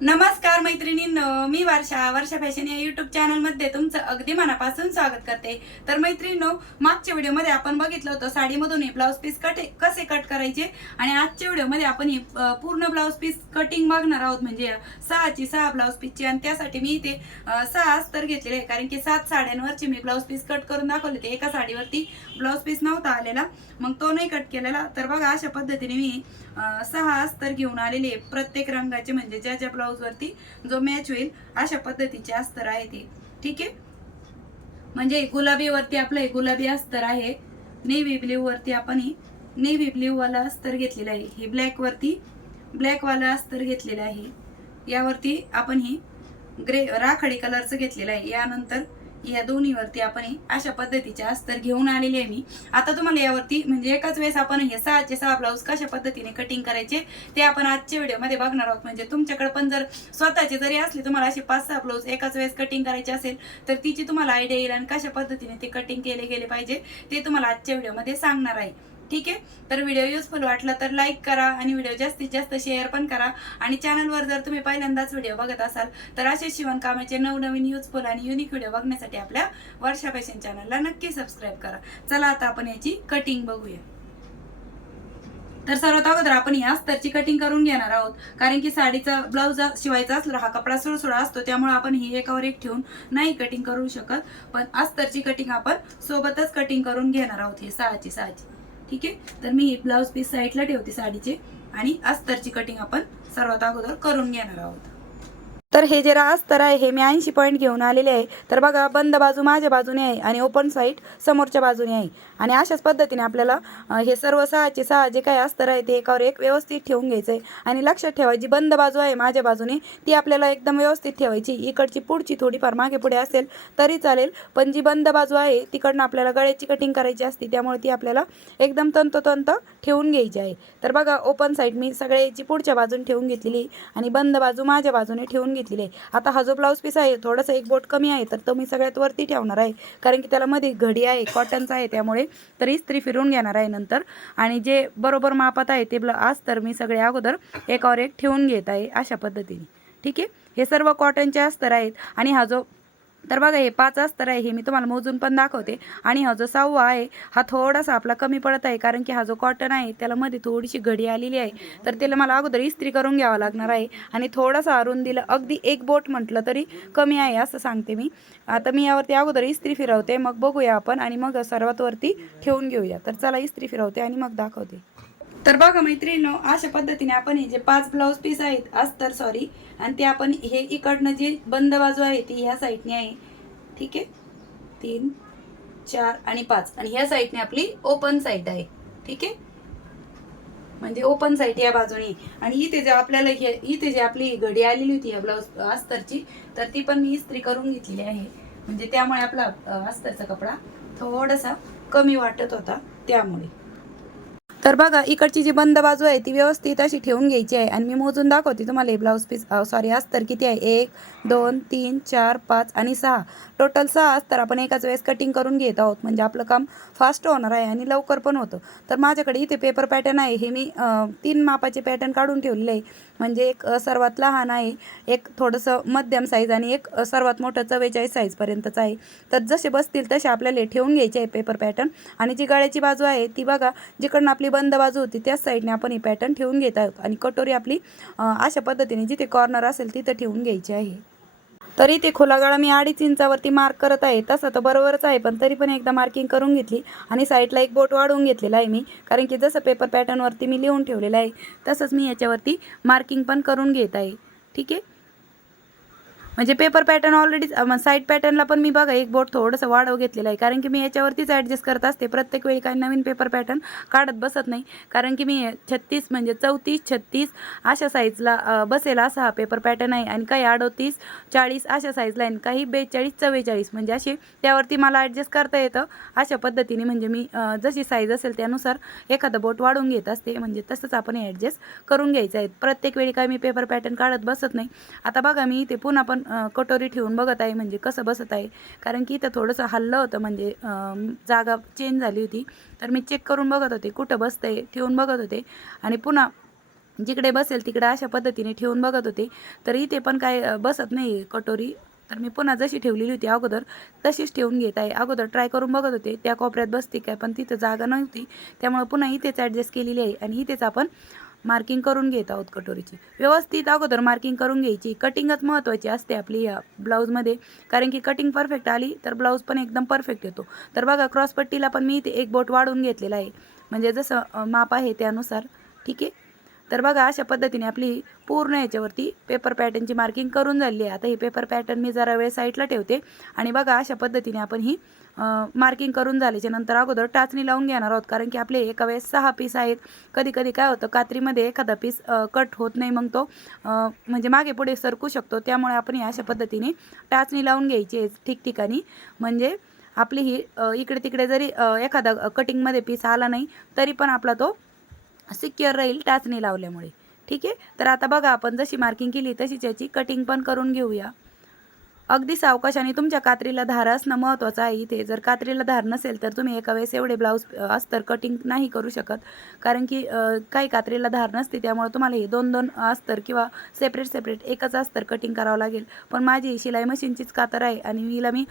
नमस्कार मैत्रिणींनो मी वर्षा. वर्षा फॅशन या युट्यूब चॅनलमध्ये तुमचं अगदी मनापासून स्वागत करते. तर मैत्रिणींनो मागच्या व्हिडिओमध्ये आपण बघितलं होतं साडीमधून हे ब्लाऊज पीस कट कसे कट करायचे? आणि आजच्या व्हिडिओमध्ये आपण हे पूर्ण ब्लाऊज पीस कटिंग बघणार आहोत म्हणजे सहाची सहा ब्लाऊज पीसची आणि त्यासाठी मी इथे सहा अस्तर घेतलेले आहे कारण की सात साड्यांवरची मी ब्लाऊज पीस कट करून दाखवले होते. एका साडीवरती ब्लाऊज पीस नव्हता आलेला. मग तो नाही कट केलेला. तर बघा अशा पद्धतीने मी सहा अस्तर घेऊन आलेले प्रत्येक रंगाचे म्हणजे ज्या ज्या ब्लाऊज वरती जो मॅच होईल अशा पद्धतीचे अस्तर आहे ते. ठीक आहे? म्हणजे गुलाबी वरती आपलं हे गुलाबी अस्तर आहे. नेव्ही ब्ल्यू वरती आपण ही नेव्ही ब्ल्यू वाला अस्तर घेतलेला आहे. हे ब्लॅक वरती ब्लॅक वाला अस्तर घेतलेला आहे. यावरती आपण ही ग्रे राखाडी कलरचं घेतलेलं आहे. यानंतर या दोन्हीवरती आपण अशा पद्धतीचे अस्तर घेऊन आलेले आहे मी. आता तुम्हाला यावरती म्हणजे एकाच वेळेस आपण हे सहाचे सहा ब्लाऊज कशा पद्धतीने कटिंग करायचे ते आपण आजच्या व्हिडिओमध्ये बघणार आहोत. म्हणजे तुमच्याकडे पण जर स्वतःचे जरी असले तुम्हाला असे पाच सहा ब्लाऊज एकाच वेळेस कटिंग करायचे असेल तर तिची तुम्हाला आयडिया येईल आणि कशा पद्धतीने ते कटिंग केले गेले पाहिजे ते तुम्हाला आजच्या व्हिडिओमध्ये सांगणार आहे. ठीक आहे? तर व्हिडिओ युजफुल वाटला तर लाईक करा आणि व्हिडिओ जास्तीत जास्त शेअर पण करा. आणि चॅनलवर जर तुम्ही पहिल्यांदाच व्हिडिओ बघत असाल तर असे शिवणकामाचे नवनवीन युजफुल आणि युनिक व्हिडिओ बघण्यासाठी आपल्या वर्षा फॅशन चॅनलला नक्की सबस्क्राईब करा. चला आता आपण याची कटिंग बघूया. तर सर्वात अगोदर आपण या अस्तरची कटिंग करून घेणार आहोत. कारण की साडीचा ब्लाऊज शिवायचा असला हा कपडा सुळसुळा असतो त्यामुळे आपण ही एकावर एक ठेवून नाही कटिंग करू शकत. पण अस्तरची कटिंग आपण सोबतच कटिंग करून घेणार आहोत ही सहाची सहाची. ठीक आहे? तर मी ब्लाऊज पीस साईडला ठेवते साडीचे आणि अस्तरची कटिंग आपण सर्वात अगोदर करून घेणार आहोत. तर हे जे अस्तर आहे हे मी ऐंशी पॉईंट घेऊन आलेले आहे. तर बघा बंद बाजू माझ्या बाजूने आहे आणि ओपन साईड समोरच्या बाजूने आहे. आणि अशाच पद्धतीने आपल्याला हे सर्व सहाचे सहा जे काही अस्तर आहे ते एकावर एक व्यवस्थित ठेवून घ्यायचं आहे. आणि लक्षात ठेवायची बंद बाजू आहे माझ्या बाजूने ती आपल्याला एकदम व्यवस्थित ठेवायची. इकडची पुढची थोडीफार मागे पुढे असेल तरी चालेल पण जी बंद बाजू आहे तिकडनं आपल्याला गळ्याची कटिंग करायची असते त्यामुळे ती आपल्याला एकदम तंतोतंत ठेवून घ्यायची आहे. तर बघा ओपन साईड मी सगळ्याची पुढच्या बाजूने ठेवून घेतलेली आणि बंद बाजू माझ्या बाजूने ठेवून घेतलेली आहे. आता हा जो ब्लाऊज पीस आहे थोडासा एक बोट कमी आहे तर तो मी सगळ्यात वरती ठेवणार आहे. कारण की त्याला मध्ये घडी आहे कॉटनचा आहे त्यामुळे तर इस्त्री फिरून घेणार आहे नंतर. आणि जे बरोबर मापात आहे ते ब्ला आज तर मी सगळे अगोदर एकावर एक ठेवून घेत आहे अशा पद्धतीने. ठीक आहे? हे सर्व कॉटनचे अस्तर आहेत. आणि हा जो तर बघा हे पाच अस्तर आहे हे मी तुम्हाला मोजून पण दाखवते. आणि हा जो सहावा आहे हा थोडासा आपला कमी पडत आहे कारण की हा जो कॉटन आहे त्याला मध्ये थोडीशी घडी आलेली आहे. तर त्याला मला अगोदर इस्त्री करून घ्यावा लागणार आहे. आणि थोडासा अरुण दिलं अगदी एक बोट म्हटलं तरी कमी आहे असं सांगते मी. आता मी यावरती अगोदर इस्त्री फिरवते. मग बघूया आपण आणि मग सर्वात वरती ठेवून घेऊया. तर चला इस्त्री फिरवते आणि मग दाखवते. तर बघा मैत्रिणीनो अशा पद्धतीने आपण हे जे पाच ब्लाऊज पीस आहेत अस्तर सॉरी आणि ते आपण हे इकडनं जी बंद बाजू आहे ती ह्या साईडने आहे. ठीक आहे? तीन चार आणि पाच. आणि ह्या साईडने आपली ओपन साईड आहे. ठीक आहे? म्हणजे ओपन साईड या बाजूने. आणि इथे जे आपल्याला हे इथे जे आपली घडी आलेली होती या ब्लाऊज अस्तरची तर ती पण मी इस्त्री करून घेतलेली आहे. म्हणजे त्यामुळे आपला अस्तरचा कपडा थोडासा कमी वाटत होता त्यामुळे. तर बघा इकडची जी बंद बाजू आहे ती व्यवस्थित अशी ठेवून घ्यायची आहे. आणि मी मोजून दाखवते तुम्हाला हे ब्लाऊज पीस सॉरी अस्तर किती आहे? एक दोन तीन चार पाच आणि सहा. टोटल सहा अस्तर आपण एकाच वेळेस कटिंग करून घेत आहोत. म्हणजे आपलं काम फास्ट होणार आहे आणि लवकर पण होतं. तर माझ्याकडे इथे पेपर पॅटर्न आहे. हे मी तीन मापाचे पॅटर्न काढून ठेवलेले आहे. म्हणजे एक सर्वात लहान आहे एक थोडंसं मध्यम साईज आणि एक सर्वात मोठं चव्वेचाळीस साईजपर्यंतचं आहे तर जसे बसतील तसे आपल्याला ठेवून घ्यायचे आहे पेपर पॅटर्न आणि जी गळ्याची बाजू आहे ती बघा जिकडनं आपली बंद बाजू होती त्याच साईडने आपण ही पॅटर्न ठेवून घेत आहोत. आणि कटोरी आपली अशा पद्धतीने जिथे कॉर्नर असेल तिथं ठेवून घ्यायची आहे. तरी ते खोला मी अडीच इंचावरती मार्क करत आहे. तसं तर बरोबरच आहे पण तरी पण एकदा मार्किंग करून घेतली आणि साईडला एक बोट वाढवून घेतलेला आहे मी. कारण की जसं पेपर पॅटर्नवरती मी लिहून ठेवलेलं आहे तसंच मी याच्यावरती मार्किंग पण करून घेत आहे. ठीक आहे? म्हणजे पेपर पॅटर्न ऑलरेडी साईड पॅटर्नला पण मी बघा एक बोट थोडंसं वाढव घेतलेलं आहे. कारण की मी याच्यावरतीच ॲडजस्ट करत असते. प्रत्येक वेळी काही नवीन पेपर पॅटर्न काढत बसत नाही. कारण की मी छत्तीस म्हणजे चौतीस छत्तीस अशा साईजला बसेल असा हा पेपर पॅटर्न आहे. आणि काही अडोतीस चाळीस अशा साईजला आहे. आणि काही बेचाळीस चव्वेचाळीस म्हणजे असे त्यावरती मला ॲडजस्ट करता येतं. अशा पद्धतीने म्हणजे मी जशी साईज असेल त्यानुसार एखादं बोट वाढवून घेत असते. म्हणजे तसंच आपण ॲडजस्ट करून घ्यायचं आहे. प्रत्येक वेळी काय मी पेपर पॅटर्न काढत बसत नाही. आता बघा मी इथे पुन्हा पण कटोरी ठेवून बघत आहे म्हणजे कसं बसत आहे. कारण की इथं थोडंसं हल्लं होतं म्हणजे जागा चेंज झाली होती. तर मी चेक करून बघत होते कुठं बसतंय ठेवून बघत होते. आणि पुन्हा जिकडे बसेल तिकडे अशा पद्धतीने ठेवून बघत होते. तर इथे पण काय बसत नाही कटोरी. तर मी पुन्हा जशी ठेवलेली होती अगोदर तशीच ठेवून घेत आहे. अगोदर ट्राय करून बघत होते त्या कोपऱ्यात बसते काय पण तिथं जागा नव्हती. त्यामुळे पुन्हा इथेच ॲडजस्ट केलेली आहे. आणि इथेच आपण मार्किंग करून घेत आहोत कटोरीची. व्यवस्थित अगोदर मार्किंग करून घ्यायची. कटिंगच महत्त्वाची असते आपली या ब्लाऊजमध्ये कारण की कटिंग परफेक्ट आली तर ब्लाऊज पण एकदम परफेक्ट येतो. तर बघा क्रॉसपट्टीला पण मी इथे एक बोट वाढवून घेतलेला आहे. म्हणजे जसं माप आहे त्यानुसार. ठीक आहे? तर बघा अशा पद्धतीने आपली पूर्ण याच्यावरती पेपर पॅटर्नची मार्किंग करून झाली आहे. आता ही पेपर पॅटर्न मी जरा वेळ साईडला ठेवते. आणि बघा अशा पद्धतीने आपण ही मार्किंग करून झाल्याच्यानंतर अगोदर टाचणी लावून घेणार आहोत. कारण की आपले एका वेळेस सहा पीस आहेत. कधी कधी काय होतं कात्रीमध्ये एखादा पीस कट होत नाही मग तो म्हणजे मागे पुढे सरकू शकतो. त्यामुळे आपण ही अशा पद्धतीने टाचणी लावून घ्यायची आहे ठिकठिकाणी. म्हणजे आपली ही इकडे तिकडे जरी एखादा कटिंगमध्ये पीस आला नाही तरी पण आपला तो सिक्युअर राहील टाचणी लावल्यामुळे. ठीक आहे? तर आता बघा आपण जशी मार्किंग केली तशीच याची कटिंग पण करून घेऊया. अगदी सावकाशाने तुमच्या कात्रीला धार असणं महत्त्वाचं आहे इथे. जर कात्रीला धार नसेल तर तुम्ही एका वेळेस एवढे ब्लाऊज अस्तर कटिंग नाही करू शकत. कारण की काही कात्रीला धार नसते त्यामुळे तुम्हाला हे दोन दोन अस्तर किंवा सेपरेट सेपरेट एकच अस्तर कटिंग करावं लागेल. पण माझी शिलाई मशीनचीच कातर आहे आणि हिला मी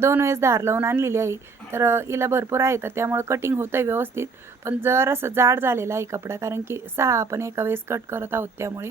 दोन वेळेस धार लावून आणलेली आहे. तर हिला भरपूर आहे तर त्यामुळे कटिंग होतं आहे व्यवस्थित. पण जरासं जाड झालेलं आहे कपडा कारण की सहा आपण एका वेळेस कट करत आहोत त्यामुळे.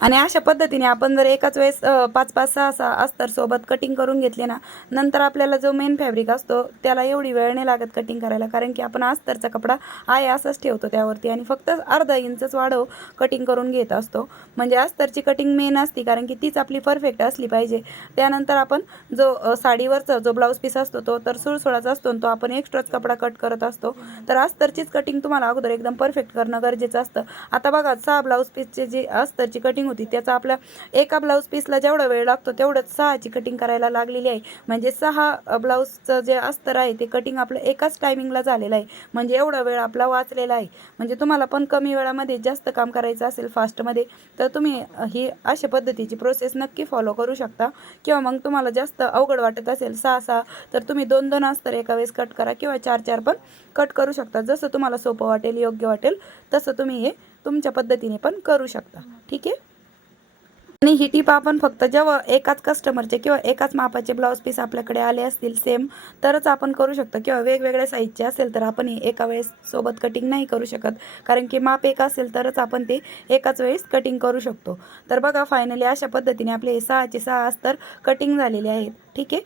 आणि अशा पद्धतीने आपण जर एकाच वेळेस पाच पाच सहा सहा अस्तर सोबत कटिंग करून घेतले ना नंतर आपल्याला जो मेन फॅब्रिक असतो त्याला एवढी वेळ नाही लागत कटिंग करायला कारण की आपण अस्तरचा कपडा आहे असंच ठेवतो त्यावरती आणि फक्त अर्धा इंचच वाढव कटिंग करून घेत असतो. म्हणजे अस्तरची कटिंग मेन असते कारण की तीच आपली परफेक्ट असली पाहिजे. त्यानंतर आपण जो साडीवरचा जो ब्लाऊज पीस असतो तो तर सुळसुळाचा असतो तो आपण एक्स्ट्राच कपडा कट करत असतो. तर अस्तरचीच कटिंग तुम्हाला अगोदर एकदम परफेक्ट करणं गरजेचं असतं. आता बघा सहा ब्लाऊज पीसचे जी अस्तरची कटिंग होती. त्याचा आपल्या एका ब्लाऊज पीसला जेवढा वेळ लागतो तेवढंच सहाची कटिंग करायला लागलेली आहे. म्हणजे सहा ब्लाऊजचं जे अस्तर आहे ते कटिंग आपलं एकाच टायमिंगला झालेलं आहे. म्हणजे एवढा वेळ आपला वाचलेला आहे. म्हणजे तुम्हाला पण कमी वेळामध्ये जास्त काम करायचं असेल फास्टमध्ये तर तुम्ही ही अशा पद्धतीची प्रोसेस नक्की फॉलो करू शकता. किंवा मग तुम्हाला जास्त अवघड वाटत असेल सहा सहा तर तुम्ही दोन दोन अस्तर एका वेळेस कट करा किंवा चार चार पण कट करू शकता. जसं तुम्हाला सोपं वाटेल योग्य वाटेल तसं तुम्ही हे तुमच्या पद्धतीने पण करू शकता. ठीक आहे? आणि ही टीप आपण फक्त जेव्हा एकाच कस्टमरचे किंवा एकाच मापाचे ब्लाऊज पीस आपल्याकडे आले असतील सेम तरच आपण करू शकतो. किंवा वेगवेगळ्या साईजचे असेल तर आपण एका वेळेस सोबत कटिंग नाही करू शकत. कारण की माप एक असेल तरच आपण ते एकाच वेळेस कटिंग करू शकतो. तर बघा फायनली अशा पद्धतीने आपले सहाचे सहा अस्तर कटिंग झालेले आहेत. ठीक आहे?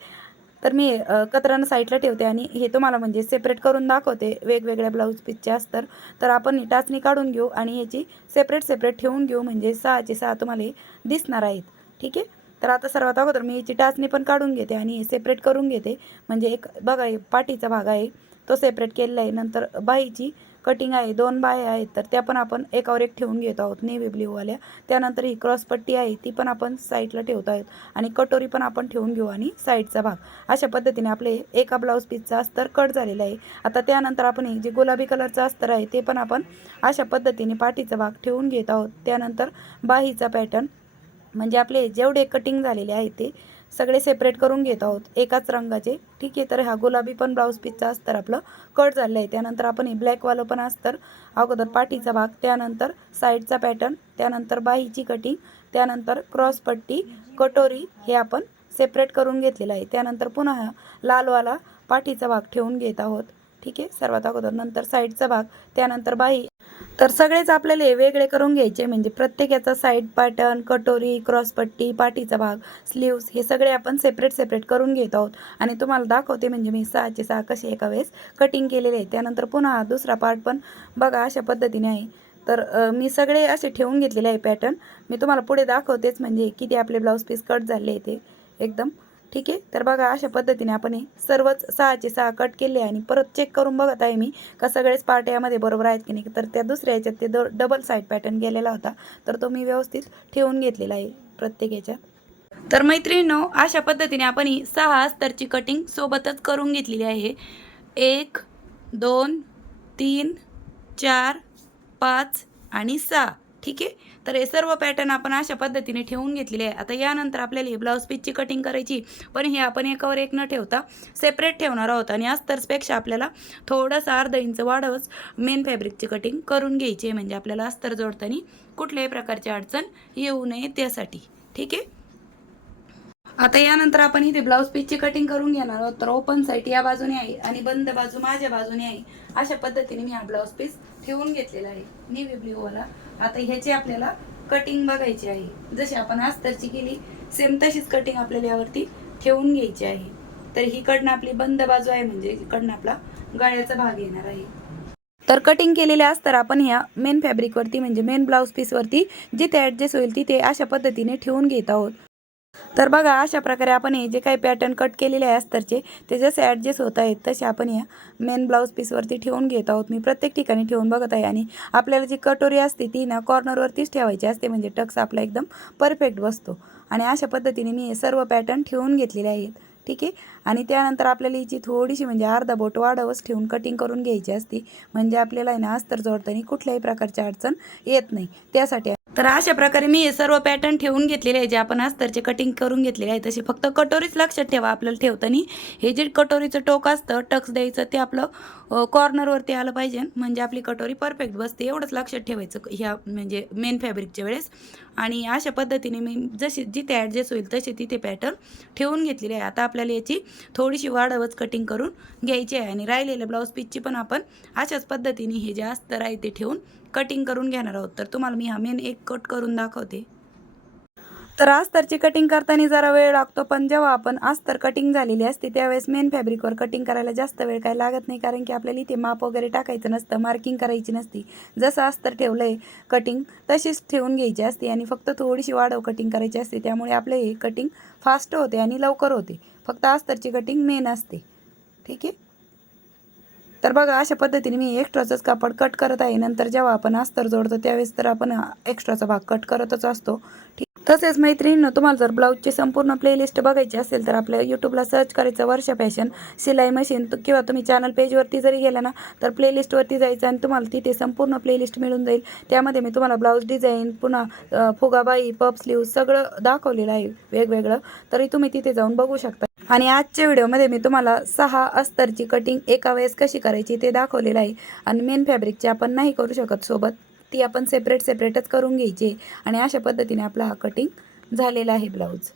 तर मी कतरानं साईडला ठेवते आणि हे तुम्हाला म्हणजे सेपरेट करून दाखवते. वेगवेगळ्या ब्लाऊज पीसचे असतात तर आपण ही टाचणी काढून घेऊ आणि ह्याची सेपरेट सेपरेट ठेवून घेऊ. म्हणजे सहाचे सहा तुम्हाला हे दिसणार आहेत. ठीक आहे? तर आता सर्वात अगोदर मी याची टाचणी पण काढून घेते आणि हे सेपरेट करून घेते. म्हणजे एक बघा पाठीचा भाग आहे. तो सेपरेट केलेला आहे. नंतर बाईची कटिंग आहे दोन बाय आहेत तर त्या पण आपण एकावर एक ठेवून घेत आहोत नेव्ही ब्ल्यूवाल्या. त्यानंतर ही क्रॉसपट्टी आहे ती पण आपण साईडला ठेवत आहोत आणि कटोरी पण आपण ठेवून घेऊ आणि साईडचा भाग. अशा पद्धतीने आपले एका ब्लाऊज पीसचा अस्तर कट झालेला आहे. आता त्यानंतर आपण हे जे गुलाबी कलरचं अस्तर आहे ते पण आपण अशा पद्धतीने पाठीचा भाग ठेवून घेत आहोत. त्यानंतर बाहीचा पॅटर्न म्हणजे आपले जेवढे कटिंग झालेले आहे ते सगळे सेपरेट करून घेत आहोत. एकाच रंगाचे. ठीक आहे तर हा गुलाबी पण ब्लाऊज पीसचा अस्तर आपलं कट झालं आहे त्यानंतर आपण हे ब्लॅकवालं पण अस्तर अगोदर पाठीचा भाग त्यानंतर साईडचा पॅटर्न त्यानंतर बाहीची कटिंग त्यानंतर क्रॉसपट्टी कटोरी हे आपण सेपरेट करून घेतलेलं आहे. त्यानंतर पुन्हा हा लालवाला पाठीचा भाग ठेवून घेत आहोत. ठीक आहे सर्वात अगोदर नंतर साईडचा भाग त्यानंतर बाही तर सगळेच आपल्याला हे वेगळे करून घ्यायचे म्हणजे प्रत्येकाचा साईड पॅटर्न कटोरी क्रॉसपट्टी पाठीचा भाग स्लीव्स हे सगळे आपण सेपरेट सेपरेट करून घेत आहोत. आणि तुम्हाला दाखवते म्हणजे मी सहाचे सहा कसे एका वेळेस कटिंग केलेले आहे. त्यानंतर पुन्हा दुसरा पार्ट पण बघा अशा पद्धतीने आहे. तर मी सगळे असे ठेवून घेतलेले आहे पॅटर्न मी तुम्हाला पुढे दाखवतेच म्हणजे किती आपले ब्लाऊज पीस कट झाले ते. एकदम ठीक आहे? तर बघा अशा पद्धतीने आपण हे सर्वच सहाचे सहा कट केले आणि परत चेक करून बघत आहे मी का सगळेच पार्ट यामध्ये बरोबर आहेत की नाही. तर त्या दुसऱ्या याच्यात ते द डबल साईड पॅटर्न गेलेला होता. तर तो मी व्यवस्थित ठेवून घेतलेला आहे प्रत्येक याच्यात. तर मैत्रिणींनो अशा पद्धतीने आपण ही सहा अस्तरची कटिंग सोबतच करून घेतलेली आहे. एक दोन तीन चार पाच आणि सहा. ठीक आहे? तर हे सर्व पॅटर्न आपण अशा पद्धतीने ठेवून घेतलेले आहे. आता यानंतर आपल्याला ही ब्लाऊज पीसची कटिंग करायची पण हे आपण एकावर एक न ठेवता सेपरेट ठेवणार आहोत. आणि अस्तर्सपेक्षा आपल्याला थोडंसं अर्धा इंच वाढवच मेन फॅब्रिकची कटिंग करून घ्यायची आहे. म्हणजे आपल्याला अस्तर जोडताना कुठल्याही प्रकारची अडचण येऊ नये त्यासाठी. ठीक आहे? आता यानंतर आपण इथे ब्लाऊज पीसची कटिंग करून घेणार आहोत. तर ओपन साईड या बाजूने आहे आणि बंद बाजू माझ्या बाजूने आहे. अशा पद्धतीने मी हा ब्लाऊज पीस ठेवून घेतलेला आहे. नेव्ही ब्ल्यू वाला आता ह्याची आपल्याला कटिंग बघायची आहे. जशी आपण अस्तरची केली सेम तशीच कटिंग आपल्याला यावरती ठेवून घ्यायची आहे. तर ही कडनं आपली बंद बाजू आहे म्हणजे कडनं आपला गळ्याचा भाग येणार आहे. तर कटिंग केलेले अस्तर आपण ह्या मेन फॅब्रिकवरती म्हणजे मेन ब्लाऊज पीसवरती जिथे ॲडजस्ट होईल तिथे अशा पद्धतीने ठेवून घेत आहोत. तर बघा अशा प्रकारे आपण हे जे काही पॅटर्न कट केलेले आहे अस्तरचे ते जसे ॲडजस्ट होत आहेत तसे आपण या मेन ब्लाऊज पीसवरती ठेवून घेत आहोत. मी प्रत्येक ठिकाणी ठेवून बघत आहे आणि आपल्याला जी कटोरी असते ती ना कॉर्नरवरतीच ठेवायची असते म्हणजे टक्स आपला एकदम परफेक्ट बसतो. आणि अशा पद्धतीने मी हे सर्व पॅटर्न ठेवून घेतलेले आहेत. ठीक आहे? आणि त्यानंतर आपल्याला हिची थोडीशी म्हणजे अर्धा बोट वाढवच ठेवून कटिंग करून घ्यायची असते. म्हणजे आपल्याला आहे ना अस्तर जोडताना कुठल्याही प्रकारची अडचण येत नाही. त्यासाठी तर अशा प्रकारे मी हे सर्व पॅटर्न ठेवून घेतलेले आहे जे आपण अस्तरचे कटिंग करून घेतलेले आहे तसे फक्त कटोरीच लक्षात ठेवा आपल्याला ठेवताना. हे जे कटोरीचं टोक असतं टक्स द्यायचं ते आपलं कॉर्नरवरती आलं पाहिजे. म्हणजे आपली कटोरी परफेक्ट बसते एवढंच लक्षात ठेवायचं ह्या म्हणजे मेन फॅब्रिकच्या वेळेस. आणि अशा पद्धतीने मी जशी जिथे ॲडजस्ट होईल तसे तिथे पॅटर्न ठेवून घेतलेले आहे. आता आपल्याला याची थोडीशी वाढवच कटिंग करून घ्यायची आहे. आणि राहिलेल्या ब्लाऊज पीसची पण आपण अशाच पद्धतीने हे जे अस्तर आहे ते ठेवून कटिंग करून घेणार आहोत. तर तुम्हाला मी हा मेन एक कट करून दाखवते. तर अस्तरची कटिंग करताना जरा वेळ लागतो पण जेव्हा आपण अस्तर कटिंग झालेली असते त्यावेळेस मेन फॅब्रिकवर कटिंग करायला जास्त वेळ काय लागत नाही कारण की आपल्याला इथे माप वगैरे टाकायचं नसतं मार्किंग करायची नसती. जसं अस्तर ठेवलं आहे कटिंग तशीच ठेवून घ्यायची असते आणि फक्त थोडीशी वाढव कटिंग करायची असते त्यामुळे आपलं हे कटिंग फास्ट होते आणि लवकर होते. फक्त अस्तरची कटिंग मेन असते. ठीक आहे? तर बघा अशा पद्धतीने मी एक्स्ट्राचंच कापड कट करत आहे. नंतर जेव्हा आपण अस्तर जोडतो त्यावेळेस तर आपण एक्स्ट्राचा भाग कट करतच असतो. ठीक तसेच मैत्रिणींनो तुम्हाला जर ब्लाऊजची संपूर्ण प्लेलिस्ट बघायची असेल तर आपल्या यूट्यूबला सर्च करायचं वर्षा फॅशन सिलाई मशीन किंवा तुम्ही चॅनल पेजवरती जरी गेला ना तर प्लेलिस्टवरती जायचं आणि तुम्हाला तिथे संपूर्ण प्लेलिस्ट मिळून जाईल. त्यामध्ये मी तुम्हाला ब्लाऊज डिझाईन पुन्हा फुगाबाई पप स्लीव सगळं दाखवलेलं आहे वेगवेगळं. तरी तुम्ही तिथे जाऊन बघू शकता. आणि आजच्या व्हिडिओमध्ये मी तुम्हाला सहा अस्तरची कटिंग एका वेळेस कशी करायची ते दाखवलेलं आहे. आणि मेन फॅब्रिकची आपण नाही करू शकत सोबत. ती आपण सेपरेट सेपरेटच करून घ्यायची. आणि अशा पद्धतीने आपला हा कटिंग झालेला आहे ब्लाऊज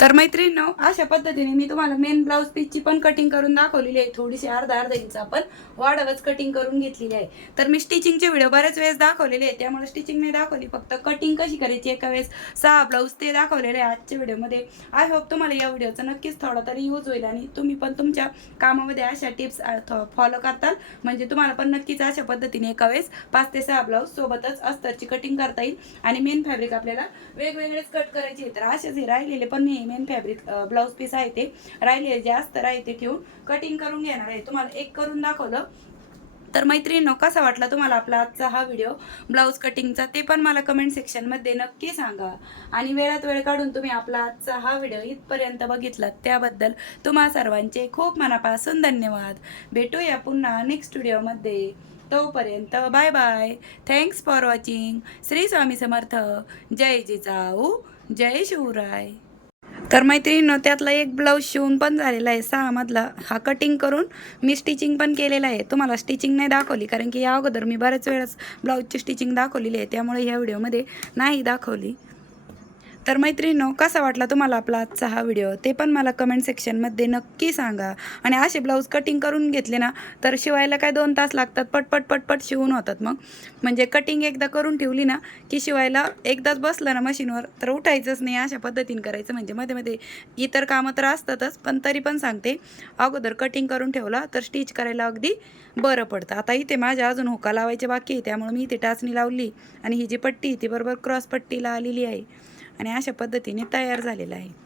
तर मैत्रिणींनो अशा पद्धतीने मी तुम्हाला मेन ब्लाऊज पीसची पण कटिंग करून दाखवलेली आहे. थोडीशी अर्धा अर्धा इंच आपण वाढवच कटिंग करून घेतलेली आहे. तर मी स्टिचिंगचे व्हिडिओ बऱ्याच वेळेस दाखवलेले आहे त्यामुळे स्टिचिंग नाही दाखवली फक्त कटिंग कशी करायची एका वेळेस सहा ब्लाऊज ते दाखवलेले आहे आजच्या व्हिडिओमध्ये आय होप तुम्हाला या व्हिडिओचा नक्कीच थोडा तरी यूज होईल आणि तुम्ही पण तुमच्या कामामध्ये अशा टिप्स फॉलो करताल. म्हणजे तुम्हाला पण नक्कीच अशा पद्धतीने एका वेळेस पाच ते सहा ब्लाऊज सोबतच अस्तरची कटिंग करता येईल. आणि मेन फॅब्रिक आपल्याला वेगवेगळेच कट करायचे तर असेच हे राहिलेले पण मी मेन फॅब्रिक ब्लाऊज पीस आहे ते. राहिलेले जे अस्तर आहे ते ठेवून कटिंग करून घेणार आहे. तुम्हाला एक करून दाखवलं. तर मैत्रिणींनो कसा वाटला तुम्हाला आपला आजचा हा व्हिडिओ ब्लाऊज कटिंगचा ते पण मला कमेंट सेक्शनमध्ये नक्की सांगा. आणि वेळात वेळ काढून तुम्ही आपला आजचा हा व्हिडिओ इथपर्यंत बघितला. त्याबद्दल तुम्हा सर्वांचे खूप मनापासून धन्यवाद. भेटूया पुन्हा नेक्स्ट व्हिडिओमध्ये तोपर्यंत bye bye thanks for watching Shri Swami Samarth. जय जिजाऊ. जय शिवराय. तर मैत्रिणींनो त्यातला एक ब्लाऊज शिवून पण झालेला आहे सहामधला. हा कटिंग करून मी स्टिचिंग पण केलेला आहे. तुम्हाला स्टिचिंग नाही दाखवली कारण की या अगोदर मी बऱ्याच वेळेस ब्लाऊजची स्टिचिंग दाखवलेली आहे. त्यामुळे ह्या व्हिडिओमध्ये नाही दाखवली. तर मैत्रिणींनो कसा वाटला तुम्हाला आपला आजचा हा व्हिडिओ ते पण मला कमेंट सेक्शनमध्ये नक्की सांगा. आणि असे ब्लाऊज कटिंग करून घेतले ना तर शिवायला काय दोन तास लागतात? पटपट पटपट शिवून होतात मग. म्हणजे कटिंग एकदा करून ठेवली ना की शिवायला एकदाच बसलं ना मशीनवर तर उठायचंच नाही अशा पद्धतीने करायचं. म्हणजे मध्ये मध्ये इतर कामं तर असतातच पण तरी पण सांगते अगोदर कटिंग करून ठेवला तर स्टिच करायला अगदी बरं पडतं. आता इथे माझ्या अजून हुका लावायचे बाकी आहे त्यामुळे मी इथे टाचणी लावली. आणि ही जी पट्टी ती बरोबर क्रॉस पट्टीला आलेली आहे. आणि अशा पद्धतीने तयार झालेलं आहे.